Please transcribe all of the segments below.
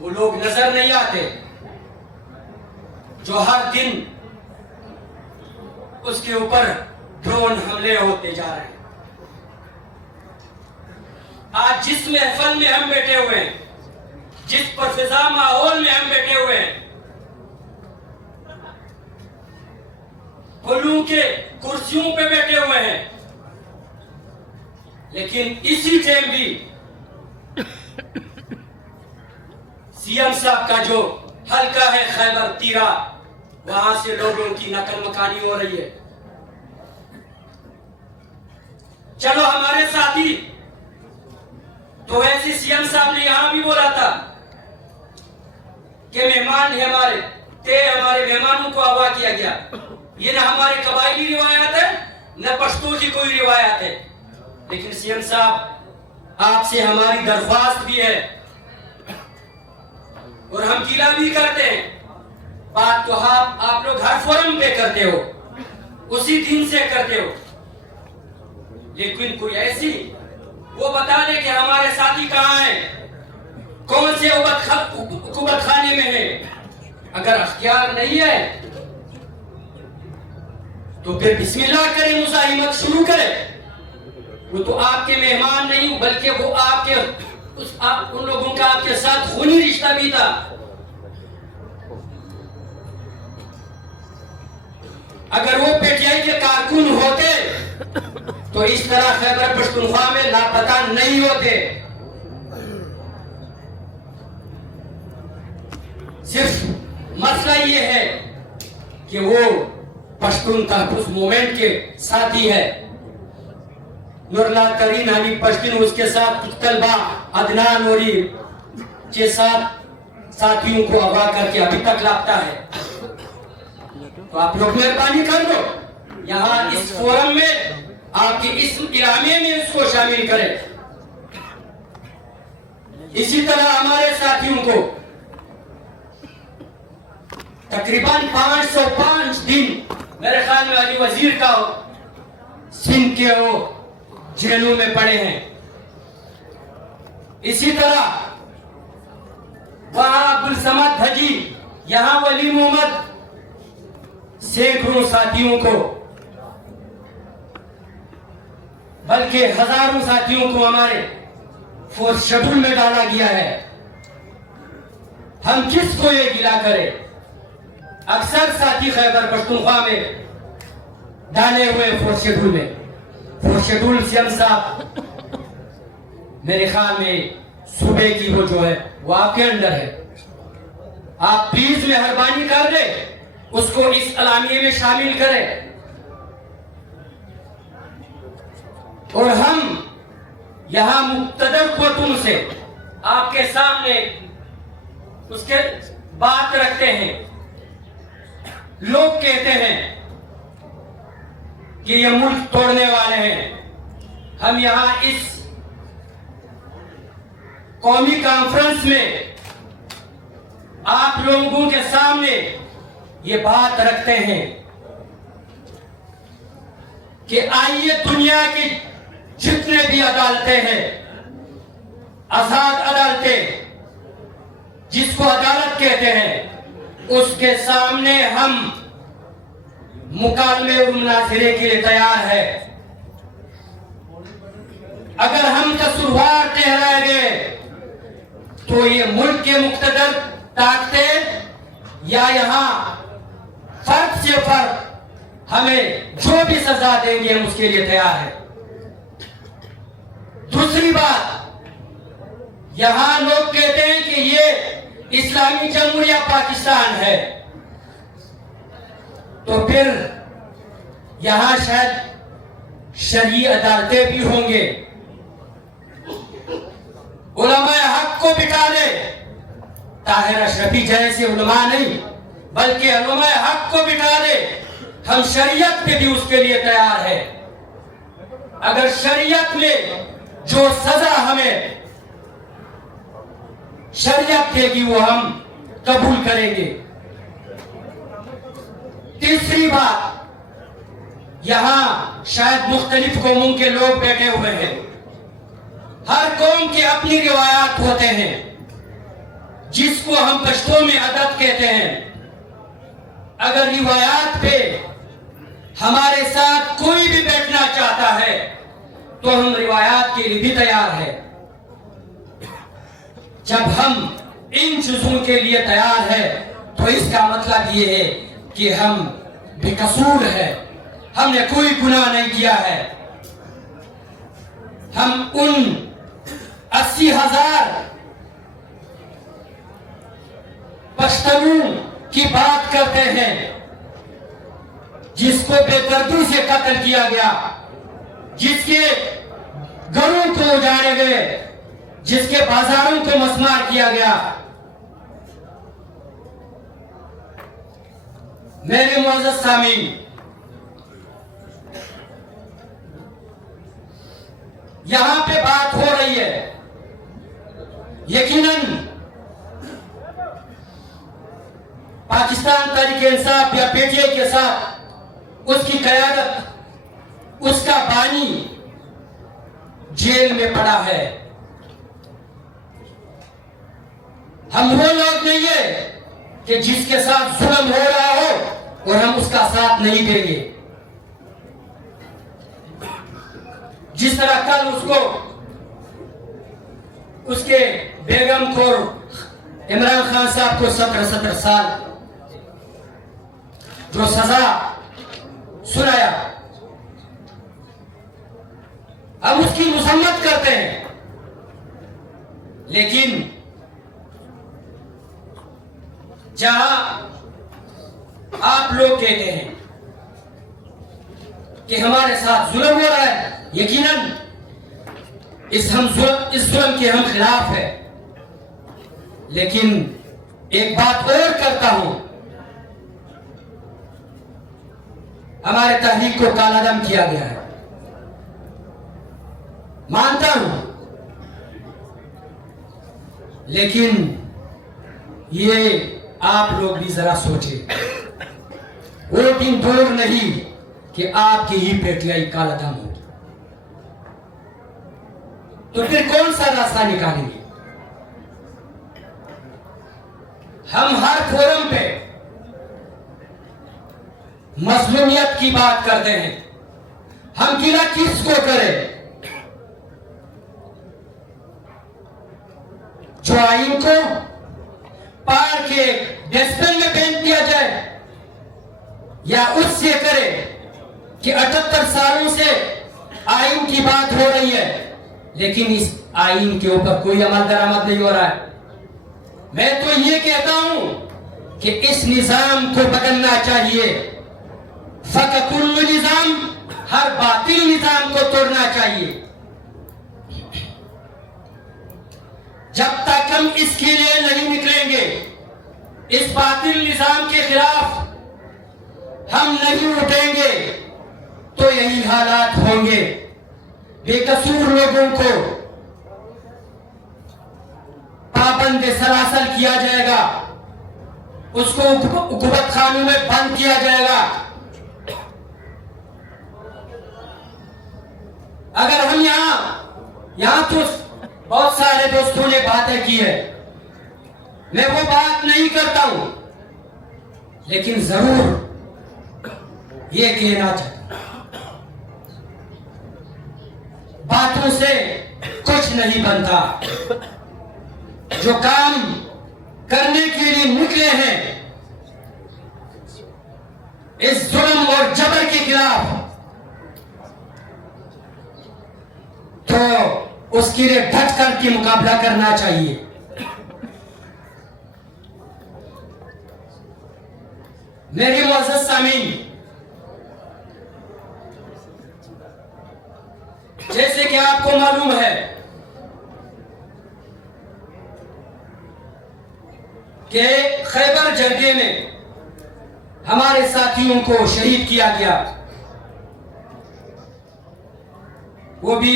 वो लोग नजर नहीं आते जो हर दिन उसके ऊपर ड्रोन हमले होते जा रहे हैं। आज जिस महफिल में हम बैठे हुए हैं, जिस परफिजा माहौल में हम बैठे हुए हैं, फूलों के कुर्सियों पे बैठे हुए हैं, लेकिन इसी टाइम भी सीएम साहब का जो हल्का है खैबर तीरा, वहां से लोगों की नकल मकानी हो रही है। चलो हमारे साथी तो ऐसे सीएम साहब ने यहां भी बोला था कि मेहमान है हमारे मेहमानों को अगवा किया गया। ये ना हमारे कबायली रिवायत है, न पश्तो की कोई रिवायत है। लेकिन सीएम साहब, आपसे हमारी दरख्वास्त भी है और हम गीला भी करते हैं, बात तो आप लोग हर फोरम पे करते हो, उसी दिन से करते हो, लेकिन कोई ऐसी वो बता दे कि हमारे साथी कहाँ हैं, कौन से हुकूमत खाने में है। अगर अख्तियार नहीं है तो फिर बिस्मिल्लाह करें, मुज़ाहिमत शुरू करें। वो तो आपके मेहमान नहीं बल्कि वो उन लोगों का आपके साथ खूनी रिश्ता भी था। अगर वो पीटीआई के कारकुन होते तो इस तरह खैबर पख्तूनख्वा में लापता नहीं होते। सिर्फ मसला ये है कि वो पश्तून तहफ़्फ़ुज़ मूवमेंट के साथी है। नुरला तरीन हमीद पश्तून, उसके साथ कुछ तलबा अदनान नूरी के साथ साथियों को अगवा करके अभी तक लापता है। तो आप लोग मेहरबानी कर दो, यहाँ इस फोरम में आपके इस इलामे में इसको शामिल करें। इसी तरह हमारे साथियों को तकरीबन 505 दिन मेरे ख्याल में अली वजीर का सिंध के वो जेलों में पड़े हैं। इसी तरह वहां अब्दुल समद भजी, यहां वली मोहम्मद, सैकड़ों साथियों को बल्कि हजारों साथियों को हमारे फोर्स शेड्यूल में डाला गया है। हम किसको ये गिला करें? अक्सर साथी खैबर पख्तूनख्वा में डाले हुए फोर्स शेड्यूल में। फोर्स शेड्यूल सीएम साहब मेरे ख्याल में सूबे की वो जो है वो आपके अंडर है। आप प्लीज मेहरबानी कर दे उसको इस अलामिये में शामिल करें और हम यहां मुक्तदर कुव्वतों से आपके सामने उसके बात रखते हैं। लोग कहते हैं कि ये मुल्क तोड़ने वाले हैं। हम यहां इस कौमी कॉन्फ्रेंस में आप लोगों के सामने ये बात रखते हैं कि आइए दुनिया की जितने भी अदालतें हैं, आजाद अदालतें जिसको अदालत कहते हैं, उसके सामने हम मुकालमे और मुनाज़िरे के लिए तैयार है। अगर हम कसूरवार ठहराए गए तो ये मुल्क के मुक्तदर ताकते या यहां फर्क से फर्क हमें जो भी सजा देंगे हम उसके लिए तैयार है। दूसरी बात, यहां लोग कहते हैं कि ये इस्लामी जमहूरिया पाकिस्तान है, तो फिर यहां शायद शरई अदालतें भी होंगे। उलमाए हक को बिठा दे, ताहिर अशरफी जैसे उलमा नहीं बल्कि उलमाए हक को बिठा दे। हम शरीयत पे भी उसके लिए तैयार है। अगर शरीयत में जो सजा हमें शरीयत देगी वो हम कबूल करेंगे। तीसरी बात, यहां शायद मुख्तलिफ कौमों के लोग बैठे हुए हैं। हर कौम की अपनी रिवायात होते हैं। जिसको हम पश्तो में अदद कहते हैं, अगर रिवायात पे हमारे साथ कोई भी बैठना चाहता है तो हम रिवायात के लिए भी तैयार है। जब हम इन चीजों के लिए तैयार है तो इसका मतलब ये है कि हम बेकसूर है, हमने कोई गुनाह नहीं किया है। हम उन 80,000 पश्तून की बात करते हैं जिसको बेदर्दी से कत्ल किया गया, जिसके घरों को उजाड़े गए, जिसके बाजारों को मसमार किया गया। मेरे मुअज़्ज़ज़ सामीन, यहां पे बात हो रही है यकीनन पाकिस्तान तहरीक इंसाफ या पीटीआई के साथ उसकी क़यादत, उसका बानी जेल में पड़ा है। हम वो लोग नहीं है कि जिसके साथ जुल्म हो रहा हो और हम उसका साथ नहीं देंगे। जिस तरह कल उसको उसके बेगम को इमरान खान साहब को 17 साल जो सजा सुनाया, हम उसकी मुसम्मत करते हैं, लेकिन जहां आप लोग कहते हैं कि हमारे साथ जुल्म हो रहा है, यकीनन इस जुल्म के हम खिलाफ है। लेकिन एक बात और करता हूं, हमारे तहरीक को कालादम किया गया है, मानता हूं, लेकिन ये आप लोग भी जरा सोचें, वो दिन दूर नहीं कि आपकी ही पीटीआई कालादम होगी। तो फिर कौन सा रास्ता निकालेंगे? हम हर फोरम पे मजलूमियत की बात करते हैं, हम गिला किसको करें? जो आइन को पार के डस्टबिन में फेंक दिया जाए, या उससे करे कि 78 सालों से आइन की बात हो रही है लेकिन इस आइन के ऊपर कोई अमल दरामद नहीं हो रहा है। मैं तो ये कहता हूं कि इस निजाम को बदलना चाहिए। फकुल्लु निजाम, हर बातिल निजाम को तोड़ना चाहिए। जब तक हम इसके लिए नहीं निकलेंगे, इस बातिल निजाम के खिलाफ हम नहीं उठेंगे, तो यही हालात होंगे। बेकसूर लोगों को पाबंद सलासल किया जाएगा, उसको उकुबत खानों में बंद किया जाएगा। अगर हम यहां तो बहुत सारे दोस्तों ने बातें की है, मैं वो बात नहीं करता हूं, लेकिन जरूर ये कहना चाहता, बातों से कुछ नहीं बनता। जो काम करने के लिए निकले हैं इस जुल्म और जबर के खिलाफ, तो उसके लिए डट करके मुकाबला करना चाहिए। मेरे मुअज़्ज़ज़ सामीन, जैसे कि आपको मालूम है कि खैबर जंगे में हमारे साथियों को शहीद किया गया, वो भी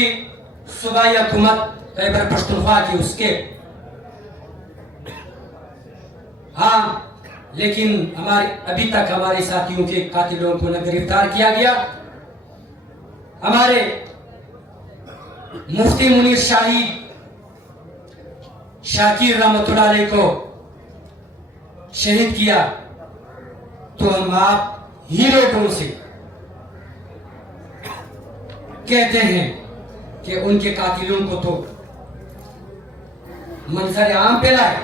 सूबाई हुकूमत खैबर पख्तूनख्वा की उसके। हाँ, लेकिन अभी तक हमारे साथियों के कातिलों को न गिरफ्तार किया गया। हमारे मुफ्ती मुनीर शाही शाकिर रहमतुल्लाह अलैह को शहीद किया, तो हम आप ही लोगों से कहते हैं कि उनके कातिलों को तो मंजर आम पे लाए।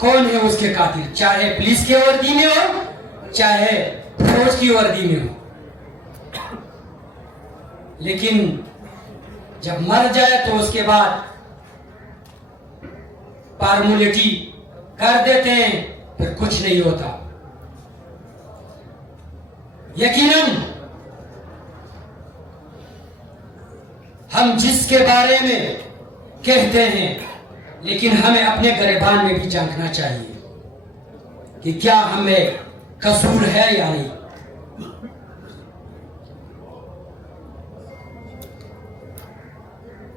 कौन है उसके कातिल, चाहे पुलिस की वर्दी में हो चाहे फौज की वर्दी में हो, लेकिन जब मर जाए तो उसके बाद फॉर्मेलिटी कर देते हैं, फिर कुछ नहीं होता। यकीनन हम जिसके बारे में कहते हैं, लेकिन हमें अपने गिरबान में भी झांकना चाहिए कि क्या हमें कसूर है या नहीं।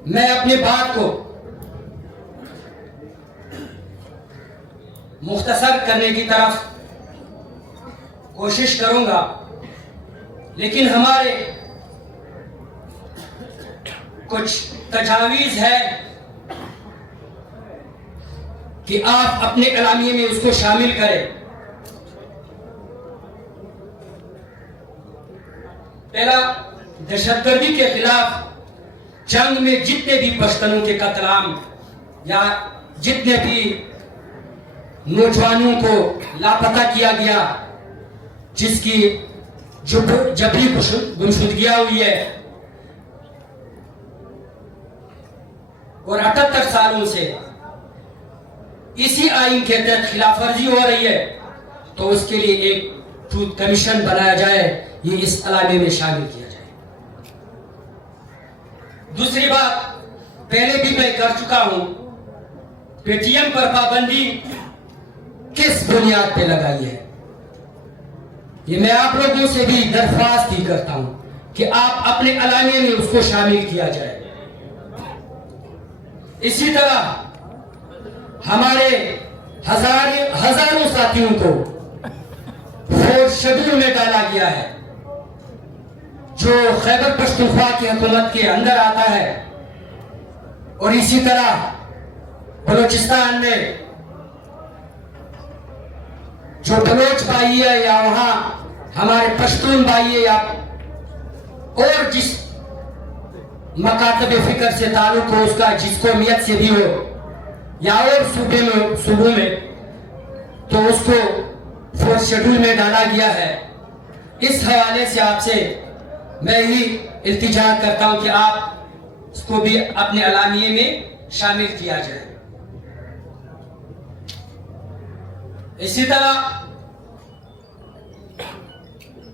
मैं अपनी बात को मुख्तसर करने की तरफ कोशिश करूंगा, लेकिन हमारे कुछ तजावीज है कि आप अपने कलामिये में उसको शामिल करें। पहला, दहशतगर्दी के खिलाफ जंग में जितने भी पश्तूनों के कत्लेआम या जितने भी नौजवानों को लापता किया गया, जिसकी जब भी गुमशुदगियां हुई है, और 78 सालों से इसी आइन के तहत खिलाफ वर्जी हो रही है, तो उसके लिए एक ट्रूथ कमीशन बनाया जाए, ये इस अलामे में शामिल किया जाए। दूसरी बात, पहले भी मैं कर चुका हूं, पेटीएम पर पाबंदी किस बुनियाद पे लगाई है, ये मैं आप लोगों से भी दरख्वास्त ही करता हूं कि आप अपने अलामे में उसको शामिल किया जाए। इसी तरह हमारे हजारों साथियों को फोर्स शेड्यूल में डाला गया है, जो खैबर पख्तूनख्वा की हुकूमत के अंदर आता है, और इसी तरह बलूचिस्तान में जो बलोच भाई है या वहां हमारे पश्तून भाई है या और जिस मकातब फिक्र से ताल्लुक हो उसका, जिस कौमियत से भी हो या और सूबों में, तो उसको फोर्स शेड्यूल में डाला गया है। इस हवाले से आपसे मैं ही इल्तिजा करता हूं कि आप इसको भी अपने अलामिये में शामिल किया जाए। इसी तरह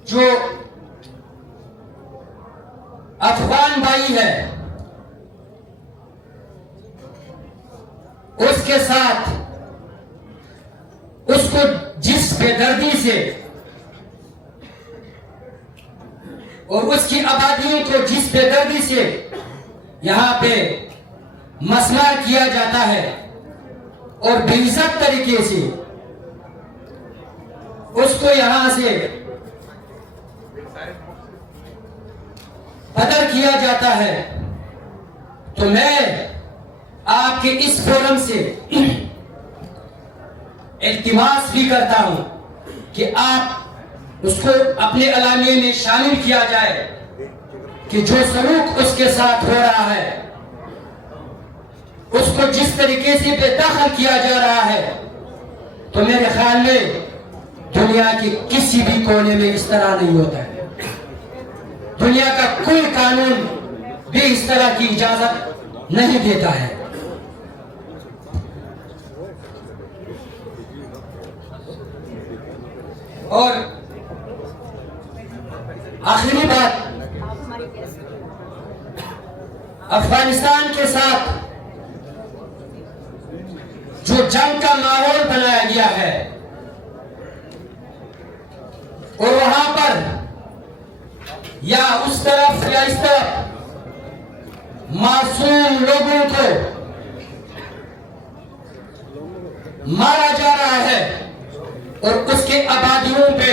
जो अफगान भाई है, उसके साथ उसको जिस बेदर्दी से और उसकी आबादियों को जिस बेदर्दी से यहां पे मसमार किया जाता है और बेइज्जत तरीके से उसको यहां से बदर किया जाता है, तो मैं आपके इस फोरम से इल्तिमास भी करता हूं कि आप उसको अपने अलामिये में शामिल किया जाए कि जो सलूक उसके साथ हो रहा है, उसको जिस तरीके से बेदखल किया जा रहा है, तो मेरे ख्याल में दुनिया के किसी भी कोने में इस तरह नहीं होता है। दुनिया का कोई कानून भी इस तरह की इजाजत नहीं देता है। और आखिरी बात, अफगानिस्तान के साथ जो जंग का माहौल बनाया गया है और वहां पर या उस तरफ या इस तरफ मासूम लोगों को मारा जा रहा है और उसके आबादियों पे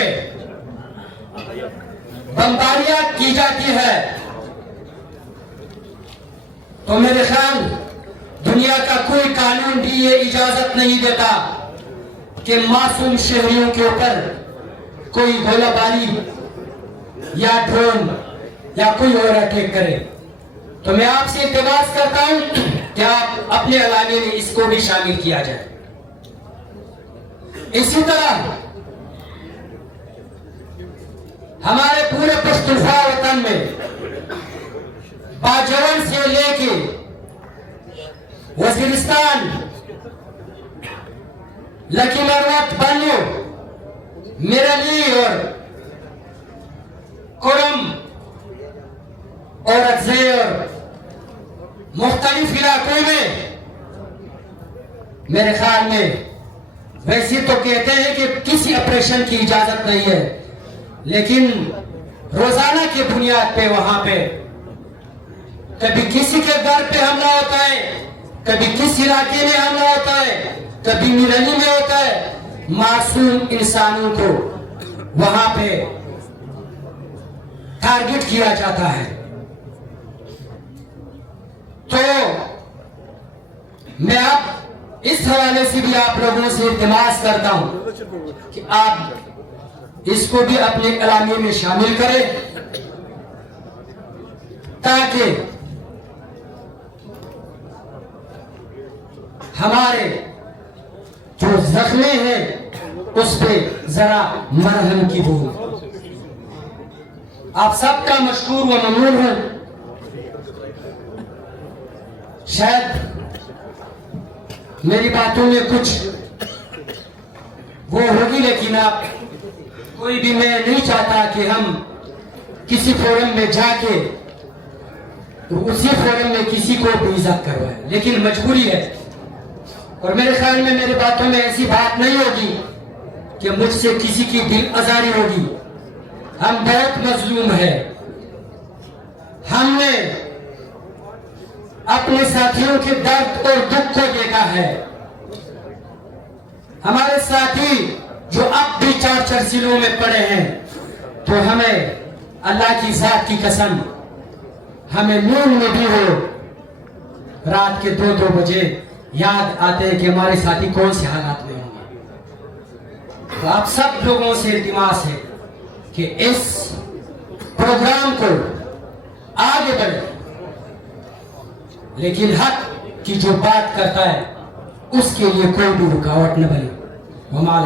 बमबारियां की जाती है, तो मेरे ख्याल दुनिया का कोई कानून भी ये इजाजत नहीं देता कि मासूम शहरियों के ऊपर कोई गोलाबारी या ड्रोन या कोई और अटैक करे। तो मैं आपसे इल्तिमास करता हूं कि आप अपने अलामे में इसको भी शामिल किया जाए। इसी तरह हमारे पूरे पश्तूनख्वा वतन में बाजवन से लेके वजीरिस्तान, लकी मरवत, बन्नू, मिरली और कुरम और अक्से और मुख्तलिफ इलाकों में मेरे ख्याल में वैसे तो कहते हैं कि किसी ऑपरेशन की इजाजत नहीं है, लेकिन रोजाना की बुनियाद पे वहां पे कभी किसी के घर पे हमला होता है, कभी किस इलाके में हमला होता है, कभी मिरली में होता है। मासूम इंसानों को वहां पे टारगेट किया जाता है। तो मैं अब इस हवाले से भी आप लोगों से इल्तिमास करता हूं कि आप इसको भी अपने कलामी में शामिल करें, ताकि हमारे जो जख्मे हैं उस पे जरा मरहम की बूंद। आप सबका मशकूर व ममनून हूं। शायद मेरी बातों में कुछ वो होगी, लेकिन आप कोई भी, मैं नहीं चाहता कि हम किसी फोरम में जाके तो उसी फोरम में किसी को बेइज्जत करवाए, लेकिन मजबूरी है। और मेरे ख्याल में मेरी बातों में ऐसी बात नहीं होगी कि मुझसे किसी की दिल आजारी होगी। हम बहुत मजलूम हैं। हमने अपने साथियों के दर्द और दुख को देखा है। हमारे साथी जो अब भी चार जिलों में पड़े हैं, तो हमें अल्लाह की जात की कसम, हमें नींद में भी हो रात के 2-2 बजे याद आते हैं कि हमारे साथी कौन से हालात में होंगे। तो आप सब लोगों से इल्तिमास है कि इस प्रोग्राम को आगे बढ़े, लेकिन हक की जो बात करता है उसके लिए कोई भी रुकावट न बने। वमाल